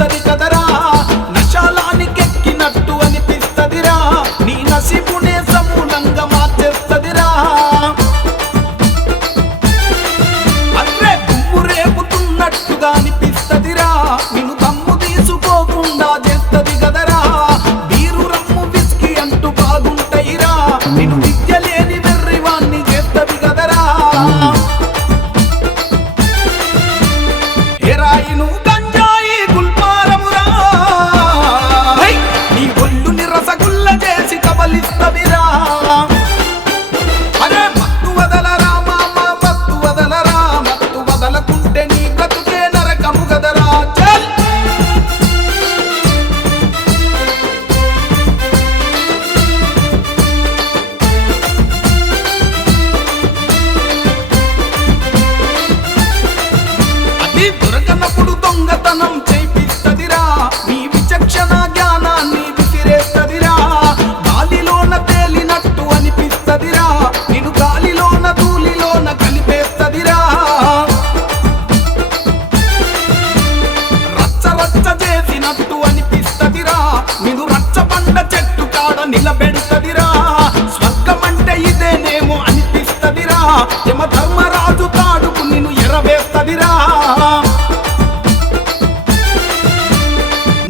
చేస్తది కదరా నశాలానికెక్కినట్టు అనిపిస్తదిరా నీ నసిబునే సమూలంగా మార్చేస్తదిరా అట్లే దుమ్ము రేపుతున్నట్టుగా అనిపిస్తదిరా నిన్ను దమ్ము తీసుకోకుండా చేస్తది కదరా బీరు రమ్ము విస్కీ అంటూ బాగుంటాయిరా నిన్ను విద్య లేని వెర్రివాణ్ణి చేస్తది కదరా హెరాయిను గంజాయి గుల్పారమురా నీ ఒళ్ళుని రసగుల్ల చేసి కబలిస్తవిరా అరే మత్తు వదలరా మామ మత్తు వదలరా మత్తు వదలకుంటే నీ బ్రతుకే నరకము గదరా చల్ అది దొరకనప్పుడు దొంగతనం చేపిస్తదిరా నీ విచక్షణ జ్ఞానాన్ని విసిరేస్తదిరా గాలిలోన తేలినట్టు అనిపిస్తదిరా నిన్ను గాలిలోన ధూళిలోన కలిపేస్తదిరా రచ్చ రచ్చ చేసినట్టు అనిపిస్తదిరా నిన్ను రచ్చబండ చెట్టు కాడ నిలబెడతదిరా స్వర్గమంటే ఇదేనేమో అనిపిస్తదిరా యమ ధర్మరాజు తాడుకు నిన్ను ఎరవేస్తదిరా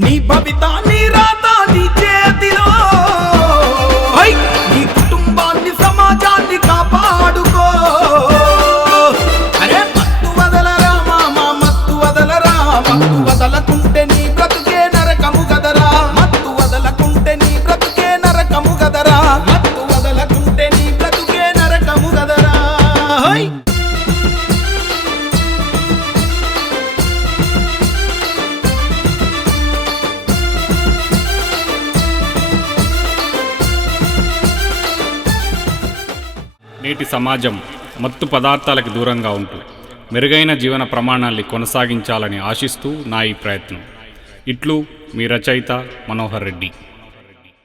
నీ భవిత నీ రాత నీ చేతిలో నీ కుటుంబాన్ని సమాజాన్ని కాపాడుకో అరే మత్తు వదలరా మామ మత్తు వదలరా మత్తు వదలకుంటే నీ బ్రతుకే నరకము గదరా మత్తు వదలకుంటే నీ బ్రతుకే నరకము గదరా మత్తు వదలకుంటే నీ బ్రతుకే నరకము గదరా నేటి సమాజం మత్తు పదార్థాలకు దూరంగా ఉంటూ మెరుగైన జీవన ప్రమాణాల్ని కొనసాగించాలని ఆశిస్తూ నా ఈ ప్రయత్నం. ఇట్లు మీ రచయిత మనోహర్ రెడ్డి.